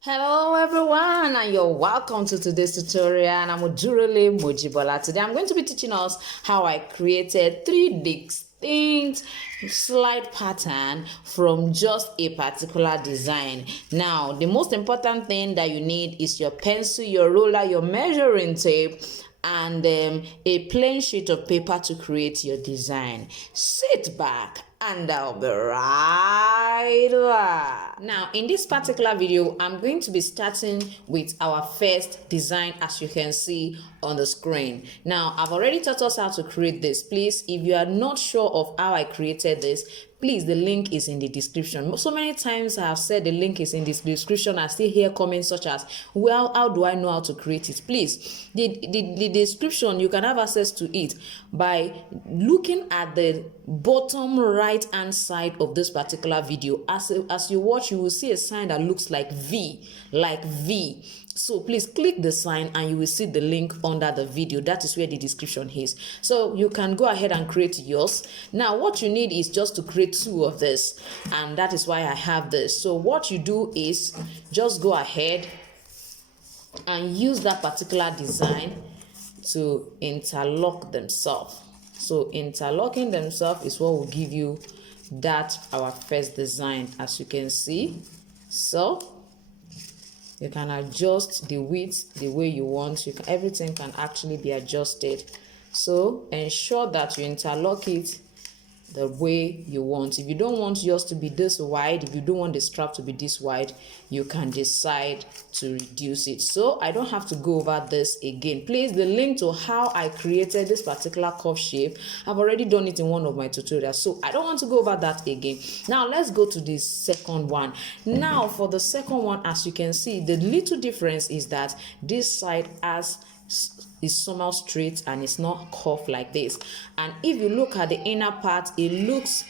Hello everyone, and you're welcome to today's tutorial. And I'm Odurole Mojibola. Today I'm going to be teaching us how I created 3 distinct slide pattern from just a particular design. Now, the most important thing that you need is your pencil, your ruler, your measuring tape, and a plain sheet of paper to create your design. Sit back and I'll be right back. Now, in this particular video, I'm going to be starting with our first design, as you can see on the screen. Now, I've already taught us how to create this. Please, if you are not sure of how I created this, please, the link is in the description. So many times I have said the link is in this description. I still hear comments such as, well, how do I know how to create it? Please, the description, you can have access to it by looking at the bottom right hand side of this particular video. As you watch, you will see a sign that looks like V, So please click the sign and you will see the link under the video. That is where the description is. So you can go ahead and create yours. Now what you need is just to create 2 of this, and that is why I have this. So what you do is just go ahead and use that particular design to interlock themselves. So interlocking themselves is what will give you that our first design, as you can see. So you can adjust the width the way you want. Everything can actually be adjusted. So ensure that you interlock it the way you want. If you don't want yours to be this wide, if you don't want the strap to be this wide, you can decide to reduce it. So I don't have to go over this again. Please, the link to how I created this particular cuff shape, I've already done it in one of my tutorials, so I don't want to go over that again. Now let's go to the second one. Now for the second one, as you can see, the little difference is that this side is somehow straight and it's not curved like this. And if you look at the inner part, it looks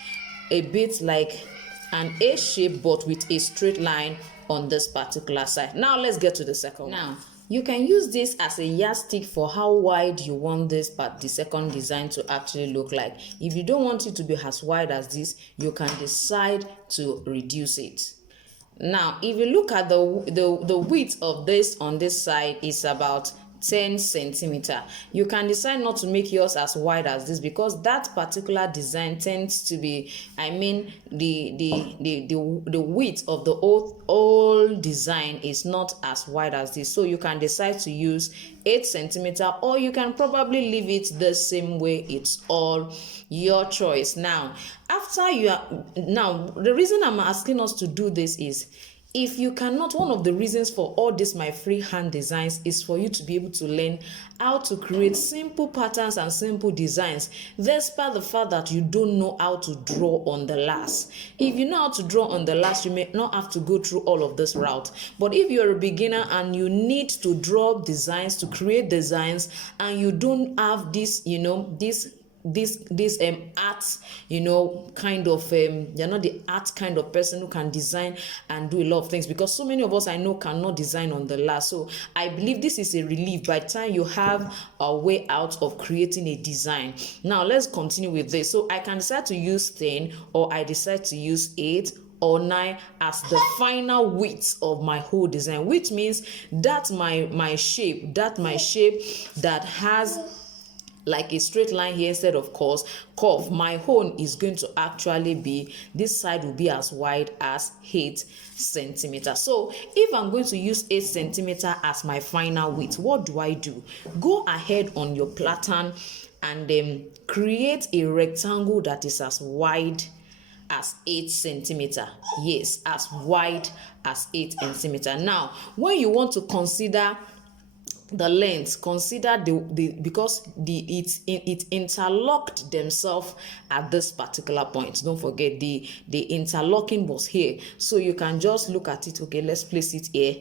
a bit like an A shape but with a straight line on this particular side. Now let's get to the second one. Now you can use this as a yardstick for how wide you want this, but the second design to actually look like. If you don't want it to be as wide as this, you can decide to reduce it. Now if you look at the width of this on this side is about 10 centimeter. You can decide not to make yours as wide as this, because that particular design tends to be, I mean, the width of the whole design is not as wide as this. So you can decide to use 8 centimeter, or you can probably leave it the same way. It's all your choice. Now the reason I'm asking us to do this is, if you cannot, one of the reasons for all this my freehand designs is for you to be able to learn how to create simple patterns and simple designs, despite the fact that you don't know how to draw on the last. If you know how to draw on the last, you may not have to go through all of this route. But if you're a beginner and you need to draw designs, to create designs, and you don't have this, this art, kind of you're not the art kind of person who can design and do a lot of things, because so many of us I know cannot design on the last. So I believe this is a relief by the time you have a way out of creating a design. Now let's continue with this. So I can decide to use 10, or I decide to use 8 or 9 as the final width of my whole design, which means that my shape that has like a straight line here instead of curve, my own is going to actually be, this side will be as wide as 8 centimeters. So if I'm going to use 8 centimeters as my final width, what do I do? Go ahead on your pattern and then create a rectangle that is as wide as 8 centimeters. Yes, as wide as 8 centimeters. Now when you want to consider the length, consider because it interlocked themselves at this particular point. Don't forget the interlocking was here, so you can just look at it. Okay, let's place it here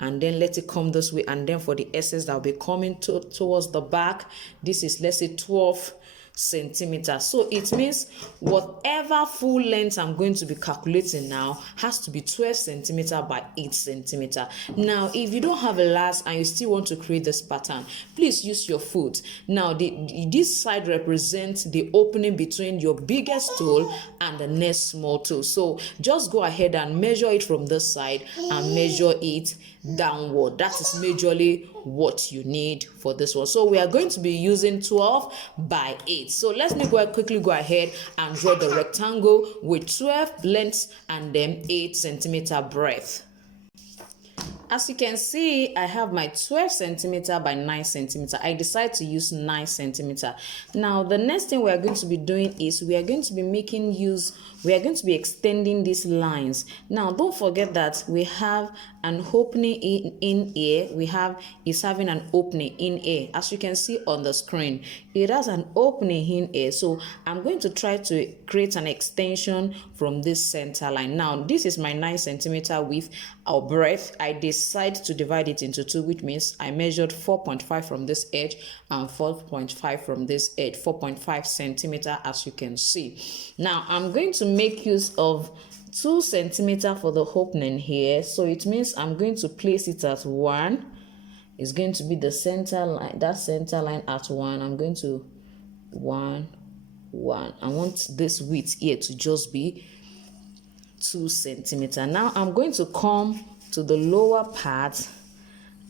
and then let it come this way, and then for the SS that will be coming towards the back, this is, let's say, 12 centimeters. So it means whatever full length I'm going to be calculating now has to be 12 centimeter by 8 centimeter. Now if you don't have a last and you still want to create this pattern, please use your foot. Now this side represents the opening between your biggest toe and the next small toe. So just go ahead and measure it from this side and measure it downward. That is majorly what you need for this one. So we are going to be using 12 by 8. So let's quickly go ahead and draw the rectangle with 12 length and then 8 centimeter breadth. As you can see, I have my 12 centimeter by 9 centimeter. I decided to use 9 centimeter. Now, the next thing we are going to be doing is we are going to be extending these lines. Now, don't forget that we have an opening in here. It's having an opening in here. As you can see on the screen, it has an opening in here. So I'm going to try to create an extension from this center line. Now, this is my 9 centimeter width or breadth. I decide to divide it into 2, which means I measured 4.5 from this edge and 4.5 from this edge, 4.5 centimeter, as you can see. Now I'm going to make use of 2 centimeter for the opening here. So it means I'm going to place it at 1. It's going to be the center line, that center line at 1. I'm going to 1. I want this width here to just be 2 centimeter. Now I'm going to come to the lower part,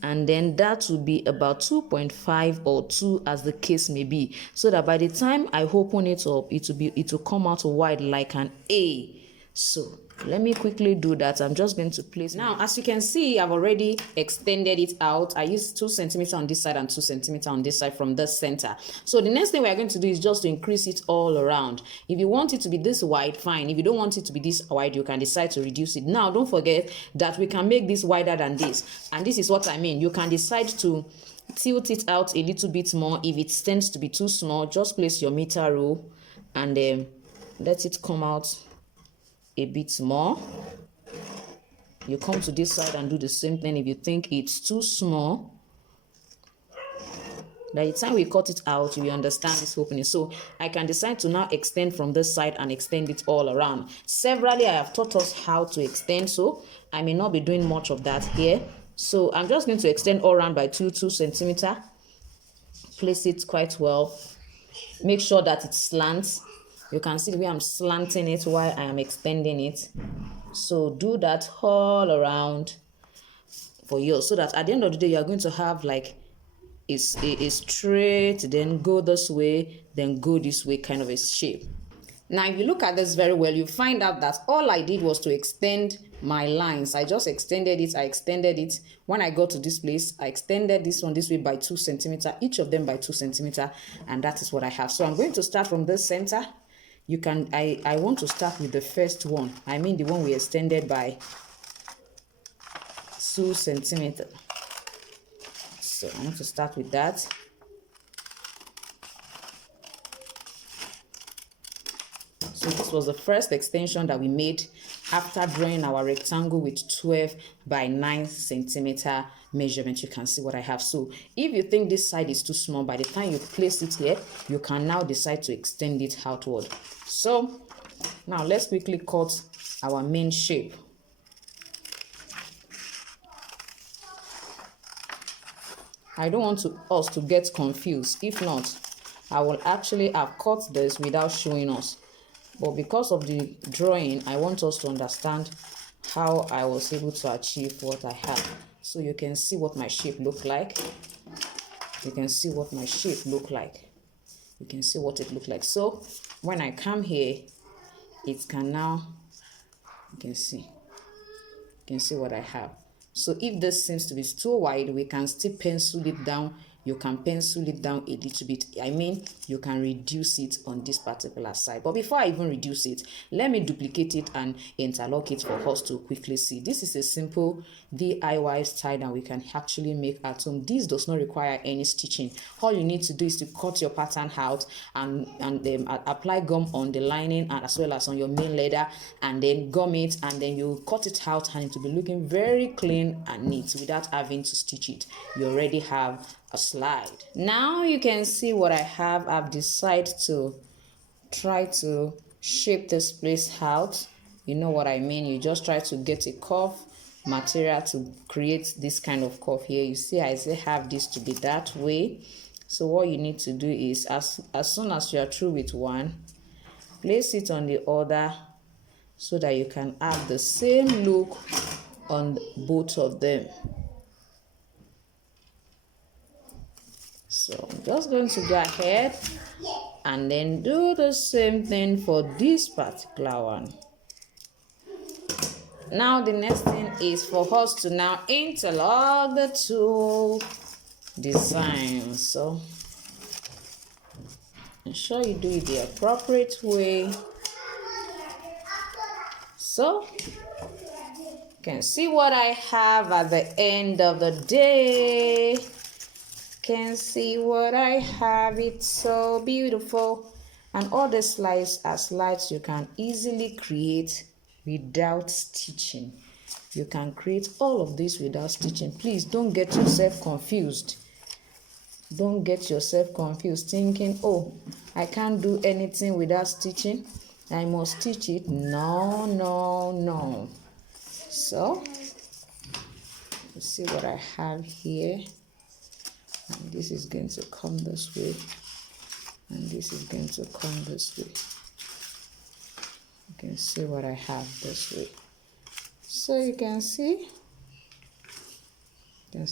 and then that will be about 2.5 or 2 as the case may be, so that by the time I open it up, it will come out wide like an A. So let me quickly do that. I'm just going to place. Now, as you can see, I've already extended it out. I used 2 centimeter on this side and 2 centimeter on this side from the center. So the next thing we're going to do is just to increase it all around. If you want it to be this wide, fine. If you don't want it to be this wide, you can decide to reduce it. Now, don't forget that we can make this wider than this. And this is what I mean. You can decide to tilt it out a little bit more. If it tends to be too small, just place your meter rule and let it come out a bit more. You come to this side and do the same thing. If you think it's too small, by the time we cut it out, you understand this opening. So I can decide to now extend from this side and extend it all around. Severally, I have taught us how to extend, so I may not be doing much of that here. So I'm just going to extend all around by 2 centimeter. Place it quite well. Make sure that it slants. You can see the way I'm slanting it while I am extending it. So do that all around for yours, so that at the end of the day, you are going to have like a straight, then go this way, then go this way kind of a shape. Now, if you look at this very well, you find out that all I did was to extend my lines. I just extended it. I extended it. When I got to this place, I extended this one this way by 2 centimeter, each of them by 2 centimeter, and that is what I have. So I'm going to start from this center. You can, I want to start with the first one. I mean the one we extended by 2 centimeter. So I want to start with that. So this was the first extension that we made after drawing our rectangle with 12 by 9 centimeter measurement. You can see what I have. So if you think this side is too small, by the time you place it here, you can now decide to extend it outward. So now let's quickly cut our main shape. I don't want us to get confused. If not, I will actually have cut this without showing us. But because of the drawing, I want us to understand how I was able to achieve what I have. So you can see what my shape looked like. You can see what my shape looked like. You can see what it looked like. So when I come here, it can now, you can see what I have. So if this seems to be too wide, we can still pencil it down. You can pencil it down a little bit. I mean, you can reduce it on this particular side. But before I even reduce it, let me duplicate it and interlock it for us to quickly see. This is a simple DIY style that we can actually make at home. This does not require any stitching. All you need to do is to cut your pattern out and apply gum on the lining and as well as on your main leather, and then gum it, and then you cut it out, and it will be looking very clean and neat without having to stitch it. You already have a slide. Now you can see what I have. I've decided to try to shape this place out. You know what I mean? You just try to get a curve material to create this kind of curve here. You see, I still have this to be that way. So what you need to do is, as soon as you are through with one, place it on the other so that you can have the same look on both of them. So I'm just going to go ahead and then do the same thing for this particular one. Now the next thing is for us to now interlock the two designs. So ensure you do it the appropriate way. So you can see what I have at the end of the day. Can see what I have. It's so beautiful, and all the slides are slides you can easily create without stitching. You can create all of this without stitching. Please don't get yourself confused. Don't get yourself confused thinking, oh, I can't do anything without stitching, I must stitch it. No, no, no. So let's see what I have here. And this is going to come this way, and this is going to come this way. You can see what I have this way. So you can see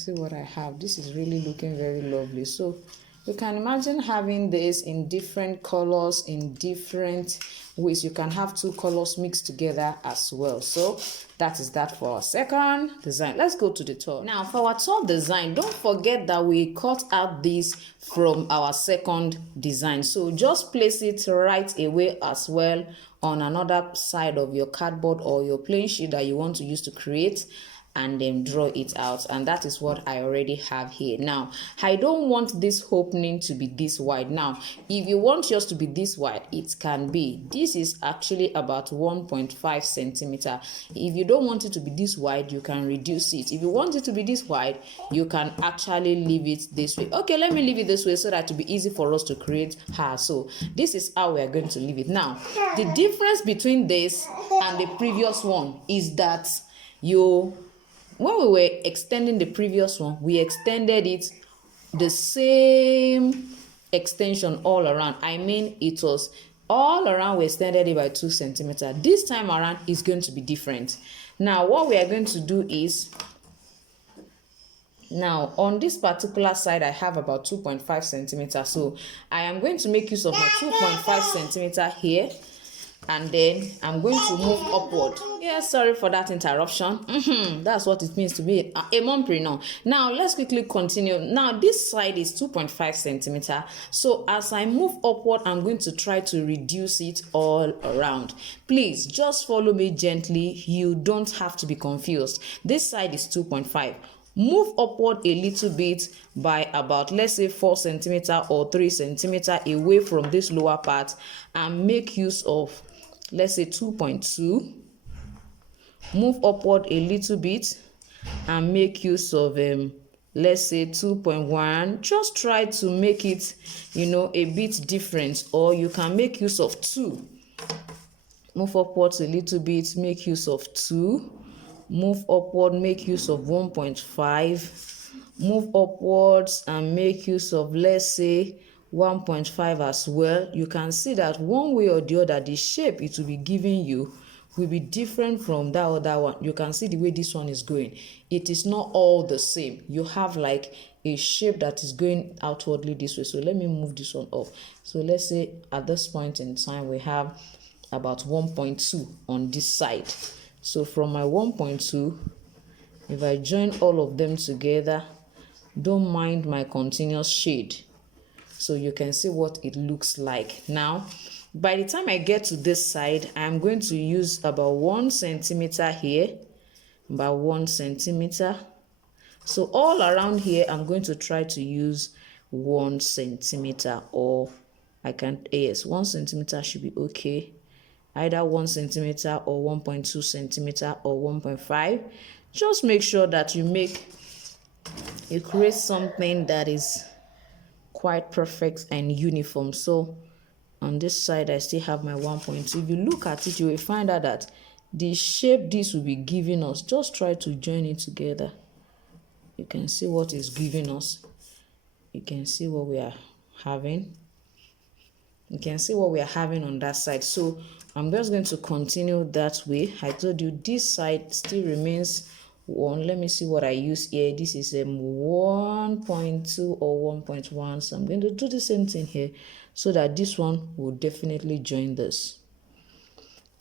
what I have. This is really looking very lovely. So you can imagine having this in different colors, in different ways. You can have two colors mixed together as well. So that is that for our second design. Let's go to the top. Now for our top design, don't forget that we cut out this from our second design. So just place it right away as well on another side of your cardboard or your plain sheet that you want to use to create, and then draw it out. And that is what I already have here. Now I don't want this opening to be this wide. Now if you want yours to be this wide, it can be. This is actually about 1.5 centimeter. If you don't want it to be this wide, you can reduce it. If you want it to be this wide, you can actually leave it this way. Okay, let me leave it this way so that it will be easy for us to create her. So this is how we are going to leave it. Now the difference between this and the previous one is that when we were extending the previous one, we extended it the same extension all around. I mean, it was all around, we extended it by 2 centimeters. This time around is going to be different. Now what we are going to do is, now on this particular side I have about 2.5 centimeters. So I am going to make use of my 2.5 centimeter here, and then I'm going to move upward. Yeah, sorry for that interruption. That's what it means to be a mompreneur. Now let's quickly continue. Now this side is 2.5 centimeter. So as I move upward, I'm going to try to reduce it all around. Please just follow me gently. You don't have to be confused. This side is 2.5. Move upward a little bit by about, let's say, 4 centimeter or 3 centimeter away from this lower part, and make use of, let's say, 2.2. Move upward a little bit and make use of let's say 2.1. Just try to make it, a bit different, or you can make use of 2. Move upwards a little bit, make use of 2. Move upward, make use of 1.5. Move upwards and make use of, let's say, 1.5 as well. You can see that one way or the other, the shape it will be giving you will be different from that other one. You can see the way this one is going. It is not all the same. You have like a shape that is going outwardly this way. So let me move this one off. So let's say at this point in time, we have about 1.2 on this side. So from my 1.2, if I join all of them together, don't mind my continuous shade. So you can see what it looks like. Now, by the time I get to this side, I'm going to use about 1 centimeter here, about 1 centimeter. So all around here, I'm going to try to use 1 centimeter, or I can, yes, 1 centimeter should be okay. Either 1 centimeter or 1.2 centimeter or 1.5. Just make sure that you make you create something that is quite perfect and uniform. So on this side I still have my 1.2. If you look at it, you will find out that the shape this will be giving us, just try to join it together. You can see what is giving us. You can see what we are having. You can see what we are having on that side. So I'm just going to continue that way. I told you this side still remains one. Let me see what I use here. This is a 1.2 or 1.1. So I'm going to do the same thing here so that this one will definitely join this.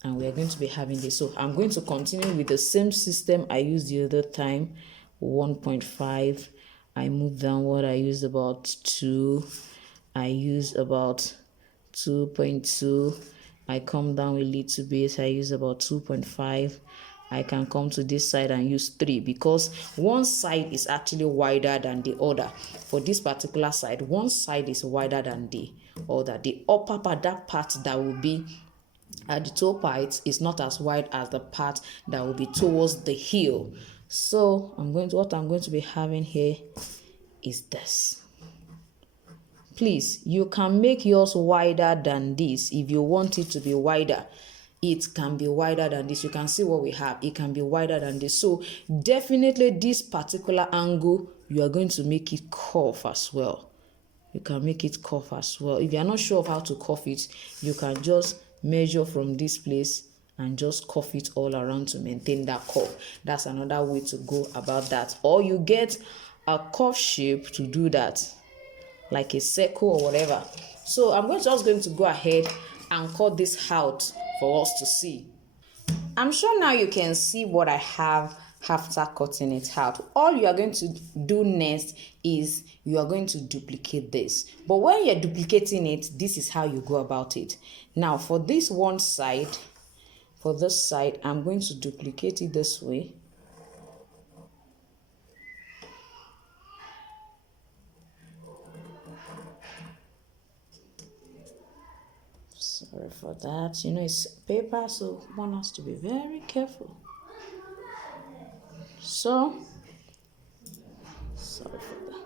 And we are going to be having this. So I'm going to continue with the same system I used the other time. 1.5. I move downward. I use about 2. I use about 2.2. I come down a little bit. I use about 2.5. I can come to this side and use 3 because one side is actually wider than the other. For this particular side, one side is wider than the other. The upper part, that part that will be at the toe part, is not as wide as the part that will be towards the heel. So what I'm going to be having here is this. Please, you can make yours wider than this. If you want it to be wider, it can be wider than this. You can see what we have. It can be wider than this. So definitely this particular angle, you are going to make it curve as well. You can make it curve as well. If you are not sure of how to curve it, you can just measure from this place and just curve it all around to maintain that curve. That's another way to go about that. Or you get a curve shape to do that, like a circle or whatever. So I'm just going to go ahead and cut this out for us to see. I'm sure now you can see what I have after cutting it out. All you are going to do next is you are going to duplicate this. But when you're duplicating it, this is how you go about it. Now for this one side, for this side, I'm going to duplicate it this way. Sorry for that. You know, it's paper, so one has to be very careful. So, sorry for that.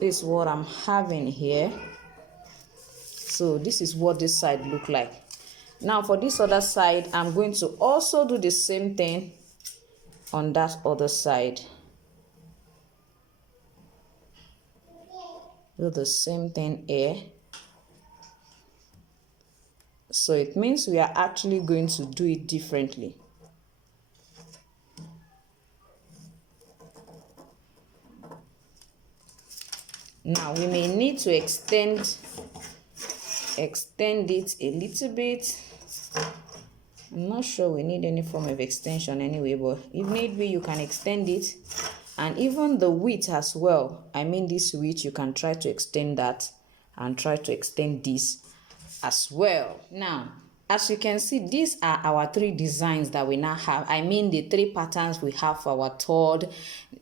This is what I'm having here. So this is what this side look like. Now for this other side, I'm going to also do the same thing on that other side. Do the same thing here. So it means we are actually going to do it differently. Now we may need to extend it a little bit. I'm not sure we need any form of extension anyway, but if need be, you can extend it. And even the width as well. I mean this width, you can try to extend that and try to extend this as well. Now, as you can see, these are our 3 designs that we now have. I mean the 3 patterns we have for our third,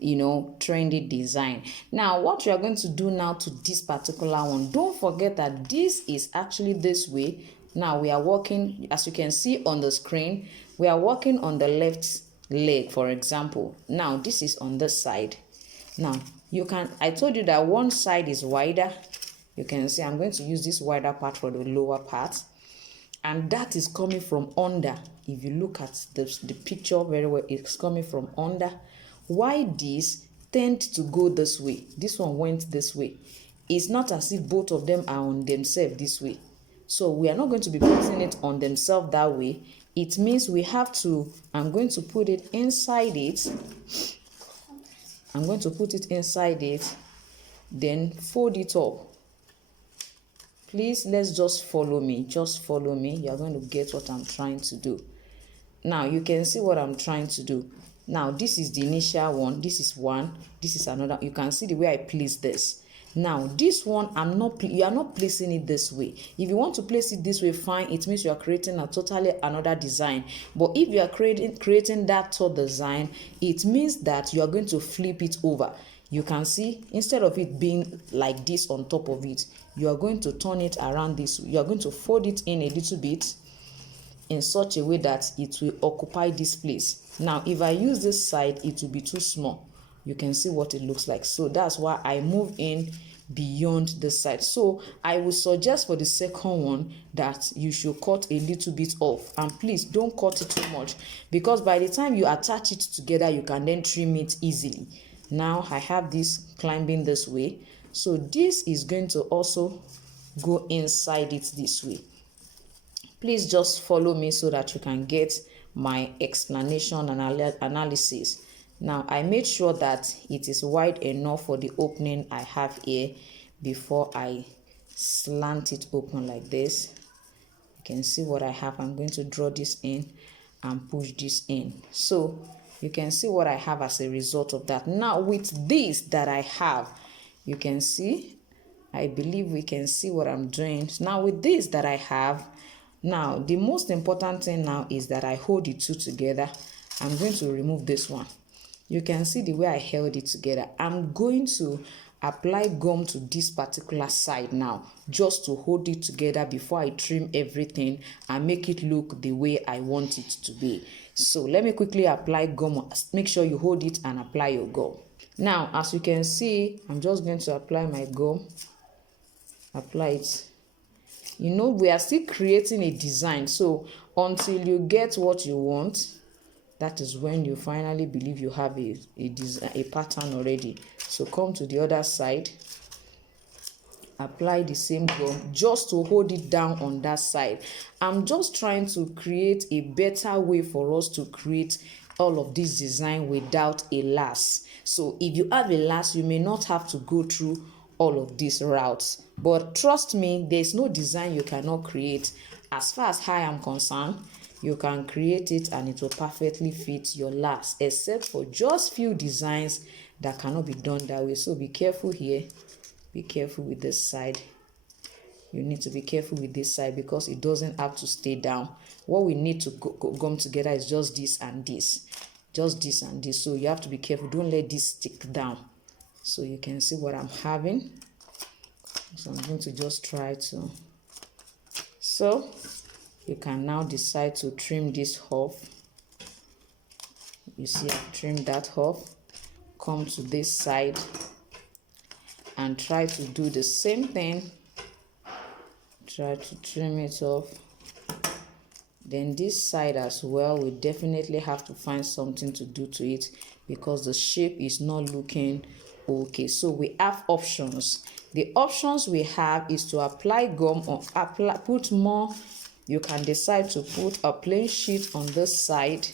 trendy design. Now, what you are going to do now to this particular one, don't forget that this is actually this way. Now, we are working, as you can see on the screen, we are working on the left leg, for example. Now, this is on this side. Now, I told you that one side is wider. You can see I'm going to use this wider part for the lower part. And that is coming from under. If you look at the picture very well, it's coming from under. Why this tend to go this way? This one went this way. It's not as if both of them are on themselves this way. So we are not going to be putting it on themselves that way. It means we have to, I'm going to put it inside it. I'm going to put it inside it, then fold it up. Please, let's just follow me. Just follow me. You're going to get what I'm trying to do. Now, you can see what I'm trying to do. Now, this is the initial one. This is one. This is another. You can see the way I place this. Now, this one, you are not placing it this way. If you want to place it this way, fine. It means you are creating a totally another design. But if you are creating that third design, it means that you are going to flip it over. You can see, instead of it being like this on top of it, you are going to turn it around this way. You are going to fold it in a little bit. in such a way that it will occupy this place. Now if I use this side, it will be too small. You can see what it looks like. So that's why I move in beyond the side. So I would suggest for the second one that you should cut a little bit off, and please don't cut it too much, because by the time you attach it together, you can then trim it easily. Now I have this climbing this way, so this is going to also go inside it this way. Please just follow me so that you can get my explanation and analysis. Now I made sure that it is wide enough for the opening I have here before I slant it open like this. You can see what I have. I'm going to draw this in and push this in. So you can see what I have as a result of that. Now with this that I have, you can see, I believe we can see what I'm doing. Now with this that I have, now the most important thing now is that I hold the two together. I'm going to remove this one. You can see the way I held it together. I'm going to apply gum to this particular side now, just to hold it together before I trim everything and make it look the way I want it to be. So let me quickly apply gum. Make sure you hold it and apply your gum. Now as you can see, I'm just going to apply my gum. Apply it. You know, we are still creating a design, so until you get what you want, that is when you finally believe you have a pattern already. So come to the other side, apply the same gum just to hold it down on that side. I'm just trying to create a better way for us to create all of this design without a lace. So if you have a lace, you may not have to go through all of these routes, but trust me, there's no design you cannot create. As far as I am concerned, you can create it and it will perfectly fit your lace, except for just few designs that cannot be done that way. So be careful here. Be careful with this side. You need to be careful with this side because it doesn't have to stay down. What we need to gum together is just this and this. Just this and this. So you have to be careful. Don't let this stick down. So you can see what I'm having. So I'm going to just try to. So you can now decide to trim this off. You see, I've trimmed that off. Come to this side and try to do the same thing. Try to trim it off. Then this side as well, we definitely have to find something to do to it because the shape is not looking okay. So we have options. The options we have is to apply gum or put more. You can decide to put a plain sheet on this side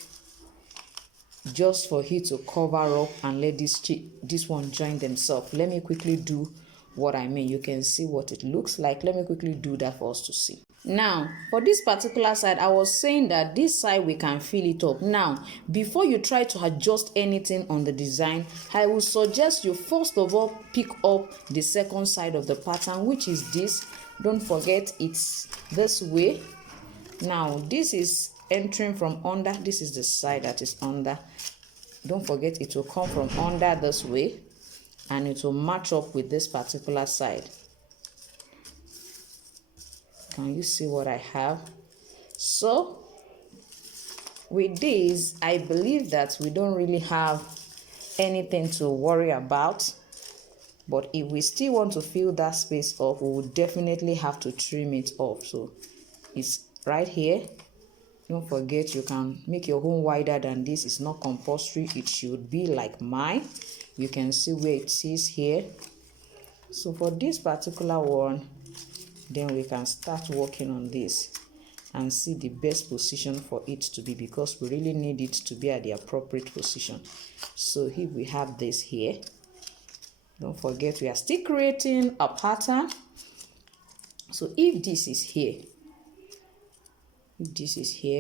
just for it to cover up and let this one join themselves. Let me quickly do what I mean. You can see what it looks like. Let me quickly do that for us to see. Now for this particular side, I was saying that this side we can fill it up. Now before you try to adjust anything on the design, I will suggest you first of all pick up the second side of the pattern, which is this. Don't forget it's this way. Now this is entering from under. This is the side that is under. Don't forget it will come from under this way and it will match up with this particular side. Can you see what I have? So with this, I believe that we don't really have anything to worry about. But if we still want to fill that space up, we will definitely have to trim it off. So it's right here. Don't forget you can make your own wider than this. It's not compulsory. It should be like mine. You can see where it is here. So for this particular one, then we can start working on this and see the best position for it to be, because we really need it to be at the appropriate position. So if we have this here, don't forget we are still creating a pattern. So if this is here,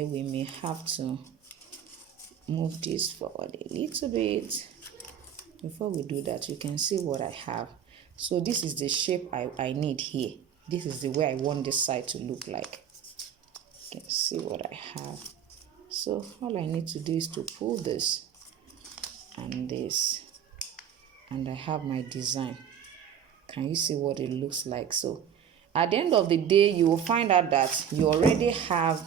we may have to move this forward a little bit. Before we do that, you can see what I have. So this is the shape I need here. This is the way I want this side to look like. You can see what I have. So all I need to do is to pull this and this, and I have my design. Can you see what it looks like? So at the end of the day, you will find out that you already have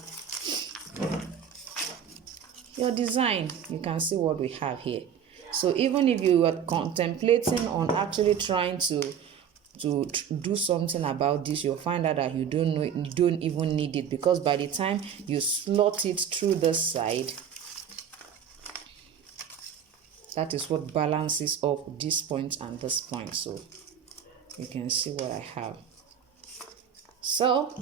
your design. You can see what we have here. So even if you are contemplating on actually trying to do something about this, you'll find out that you don't even need it, because by the time you slot it through the side, that is what balances up this point and this point. So you can see what I have. So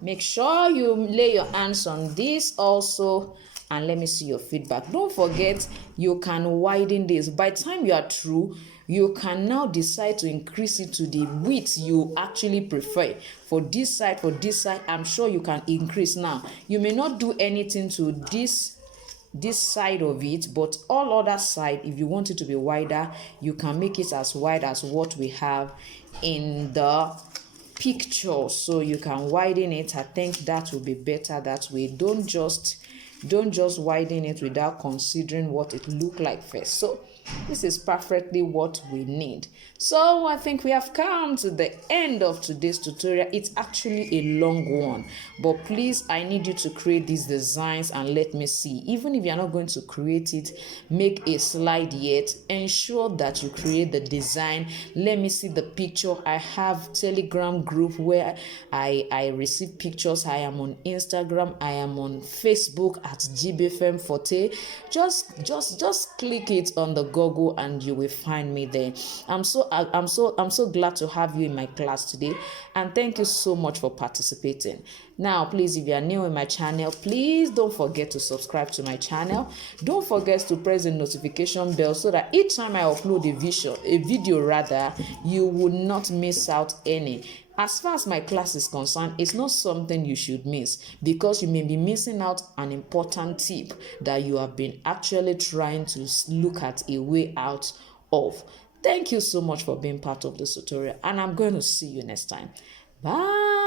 make sure you lay your hands on this also, and let me see your feedback. Don't forget, you can widen this. By the time you are through, you can now decide to increase it to the width you actually prefer. For this side, I'm sure you can increase. Now you may not do anything to this side of it, but all other side, if you want it to be wider, you can make it as wide as what we have in the picture. So you can widen it. I think that will be better that way. Don't just widen it without considering what it look like first. So this is perfectly what we need. So I think we have come to the end of today's tutorial. It's actually a long one, but please, I need you to create these designs and let me see. Even if you're not going to create it, make a slide yet, ensure that you create the design. Let me see the picture. I have Telegram group where I receive pictures. I am on Instagram. I am on Facebook at Jibbyfem Forte. Just click it on the Google and you will find me there. I'm so glad to have you in my class today, and thank you so much for participating. Now, please, if you are new in my channel, please don't forget to subscribe to my channel. Don't forget to press the notification bell so that each time I upload a video, you will not miss out any. As far as my class is concerned, it's not something you should miss, because you may be missing out an important tip that you have been actually trying to look at a way out of. Thank you so much for being part of this tutorial, and I'm going to see you next time. Bye.